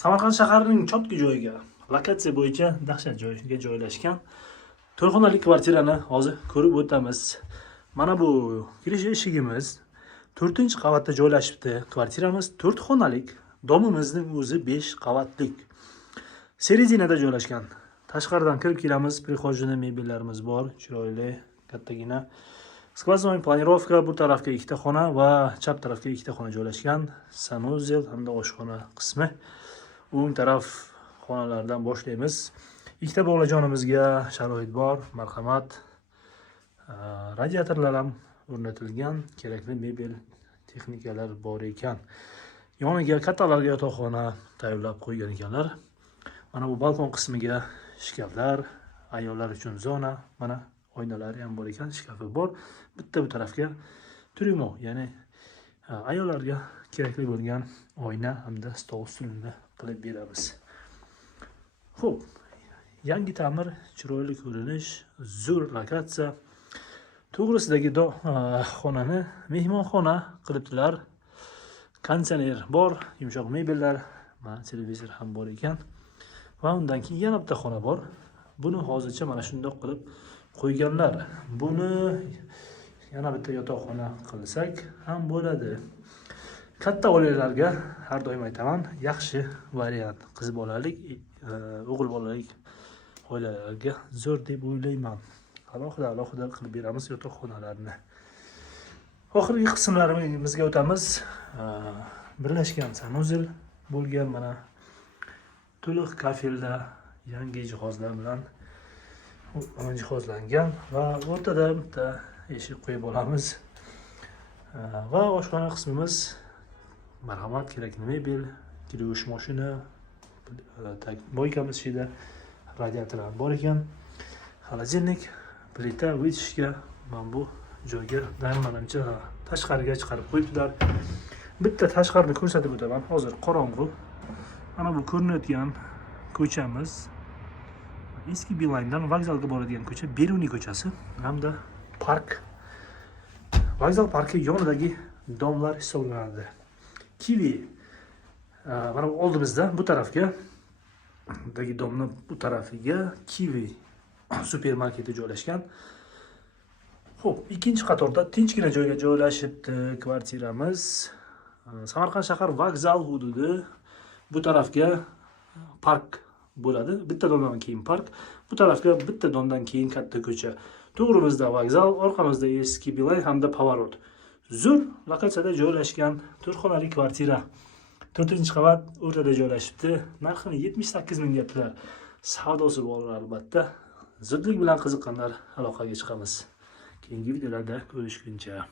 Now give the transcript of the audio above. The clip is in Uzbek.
Samarqand shaharining chotki joyiga, lokatsiya bo'yicha dahshat joyiga joylashgan to'rxonali kvartirani hozir ko'rib o'tamiz. Mana bu kirish eshigimiz 4-qavatda joylashibdi. Kvartiramiz 4 xonalik, domimizning o'zi 5 qavatlik. Serezinada joylashgan. Tashqaridan kirib kelamiz, prixojniy mebellarimiz bor, chiroyli, kattagina. Skvoznoy planirovka, bu tarafga 2 ta xona va chap tarafga 2 ta xona joylashgan. Sanuzel hamda oshxona qismi. O'ng taraf xonalardan boshlaymiz. 2 ta bog'lajonimizga sharoit bor, marhamat. Radiatorlar ham o'rnatilgan, kerakli mebel, texnikalar bor ekan. Yoniga kattalarga yotoqxona tayyorlab qo'ygan ekanlar. Mana bu balkon qismiga shkaflar, ayollar uchun zona, mana oynalari ham bor ekan, shkafi bor. Bitta bu tarafga turimo, ya'ni ayollarga kerakli bo'lgan oyna hamda stol ustulni qilib beramiz. Xo'p, yangi ta'mir, chiroyli ko'rinish, zo'r lokatsiya. To'g'risidagi xonani mehmonxona qilibdilar. Konditsioner bor, yumshoq mebellar, mana televizor ham bor ekan. Va undan keyin yana bitta xona bor. Buni hozircha mana shunday qilib qo'yganlar. Buni yana bitta yotoqxona qilsak ham bo'ladi. Katta oilalarga har doim aytaman, yaxshi variant. Qiz bolalik, o'g'il bolalik oilalarga zo'r deb o'ylayman. Alohida qilib beramiz yotoqxonalarni. Oxirgi qismlarimizga o'tamiz. Birlashgan sanuzel bo'lgan, mana to'liq kafelda yangi jihozlar bilan jihozlangan va o'rtada bitta eshik qo'yib olamiz. Va oshxona qismimiz marhamat, kerakli mebel, kirush mashina, boykamiz ichida radiatorlar bor ekan. Xolodilnik, plita, vitishga mana bu joyga manimcha tashqariga chiqarib qo'yibdilar. Bitta tashqarini ko'rsatib o'taman. Hozir qorong'u. Mana bu ko'rinayotgan ko'chamiz eski Beeline'dan vokzalga boradigan ko'cha, Beruniy ko'chasi hamda park. Vokzal parki yonidagi domlar hisoblanadi. Kiwi mana bu oldimizda, bu tarafga dagi domni bu tarafiga Kiwi supermarketi joylashgan. Xo'p, ikkinchi qatorda tinchgina joyga joylashibdi kvartiramiz. Samarqand shahar vokzal hududi. Bu tarafga park bo'ladi. Bitta domdan keyin park, bu tarafga bitta domdan keyin katta ko'cha. To'g'rimizda vokzal, orqamizda eski Beeline hamda pavorot. Zo'r lokatsiyada joylashgan 4 xonali kvartira. 4-qavat o'rtada joylashibdi. Narxini 78 ming deyaptilar. Savdosi bor albatta. Zudlik bilan qiziqqanlar aloqaga chiqamiz. Keyingi videolarda ko'rishguncha.